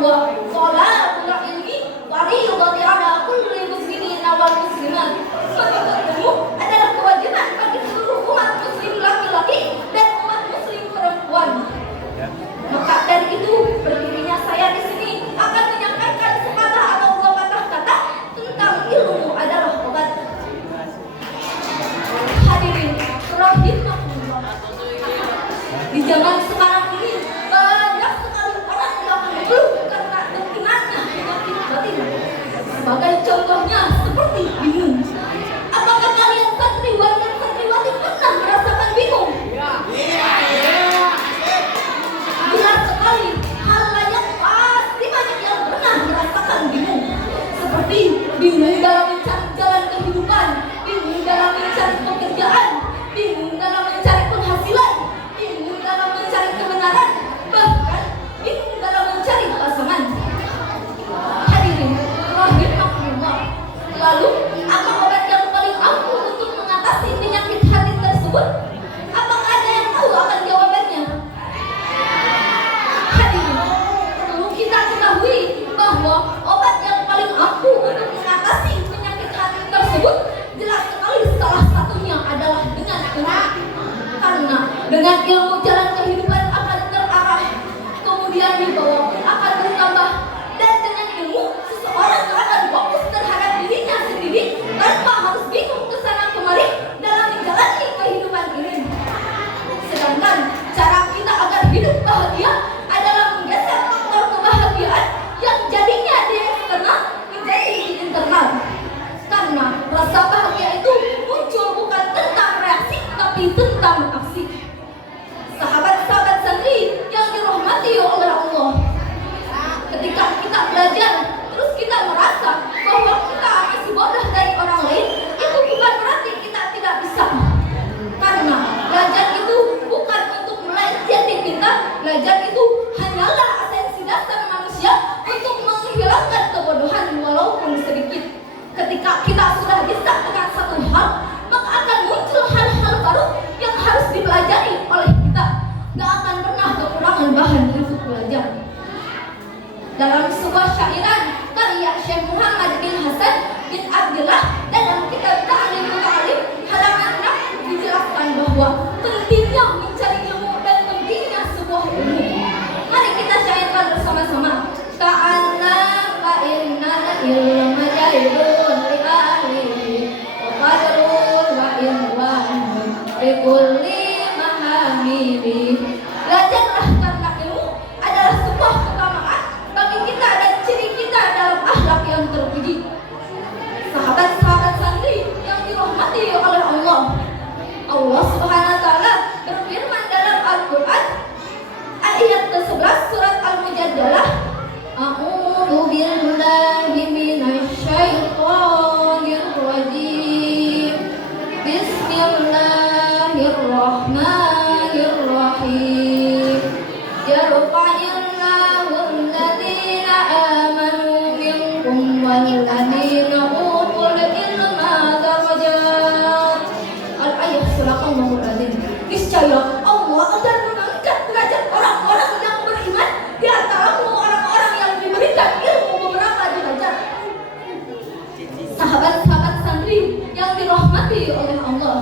bahwa thalabul ilmi fardhiyatun 'ala kulli muslimin wal muslimat. Menuntut ilmu adalah kewajiban bagi seluruh umat muslim laki-laki dan umat muslim perempuan. Maka dari itu berdirinya saya di sini akan menyampaikan sepatah atau dua patah kata tentang ilmu adalah obat. Hadirin rahimakumullah. Di zaman sekarang ini banyak sekali orang yang mengeluh karena terkenanya penyakit batin. Sebagai contohnya seperti bingung. Apakah kalian santriwan dan santriwati pernah merasakan bingung? Benar sekali, hal layak pasti banyak yang pernah merasakan bingung. Seperti bingung dalam mencari jalan kehidupan, bingung dalam mencari pekerjaan, bingung dalam mencari penghasilan, bingung dalam mencari kebenaran, bahkan bingung dalam mencari pasangan. Hadirin rahimakumullah. Lalu, apa obat yang paling ampuh untuk mengatasi penyakit hati tersebut? Apakah ada yang tahu akan jawabannya? Hadirin, perlu kita ketahui bahwa obat yang paling ampuh untuk mengatasi penyakit hati tersebut jelas sekali salah satunya adalah dengan ilmu. Karena dengan ilmu jalan kehidupan akan terarah, kemudian dibawa akan bertambah, dan dengan ilmu seseorang akan fokus terhadap dirinya sendiri tanpa harus bingung kesana kemari dalam menjalani kehidupan ini. Sedangkan cara kita agar hidup bahagia adalah menggeser faktor kebahagiaan yang jadinya di eksternal menjadi di internal. Karena rasa bahagia itu muncul bukan tentang reaksi tapi tentang aksi. Sahabat-sahabat santri yang dirahmati oleh Allah, ketika kita belajar terus kita merasa bahwa kita masih bodoh dari orang lain, itu bukan berarti kita tidak bisa. Karena belajar itu bukan untuk meraih jati kita, belajar itu hanyalah esensi dasar manusia untuk menghilangkan kebodohan walaupun sedikit. Ketika kita sudah bisa dengan satu hal, maka akan muncul hal-hal baru yang harus dipelajari oleh kita. Gak akan pernah kekurangan bahan untuk belajar. Dalam sebuah syairan karya Syekh Muhammad bin Hasan bin Abdullah dalam kitab Ta'limul Ta'lim halaman 6 dijelaskan bahwa pentingnya mencari ilmu dan pentingnya sebuah ilmu. Mari kita syairkan bersama-sama. Ta'anna fa innal ilma jailun li ahlihi wa qadrun wa inwan bi kulli mahamidi. Belajarlah karena ilmu adalah sebuah keutamaan bagi kita dan ciri kita dalam akhlak yang terpuji. Sahabat-sahabat santri yang dirahmati oleh Allah, Allah Subhanahu wa taala berfirman dalam Al-Qur'an ayat ke-11 surat Al-Mujadalah, A'udzu billahi minasy syaithanir rajim. Bismillahirrahmanirrahim. Yarfa'illahu alladhina amanu minkum walladhina utul ilma darajat. Al-ayat surah Al-Mu'min. Niscaya Allah akan mengangkat derajat orang-orang yang beriman di antaramu orang-orang yang diberikan ilmu beberapa derajat. Sahabat-sahabat santri yang dirahmati oleh Allah,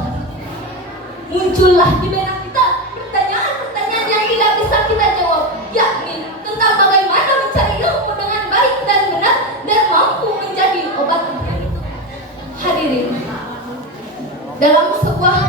muncullah di benak kita pertanyaan-pertanyaan yang tidak bisa kita jawab, yakni tentang bagaimana mencari ilmu dengan baik dan benar dan mampu menjadi obat. Hadirin, dalam sebuah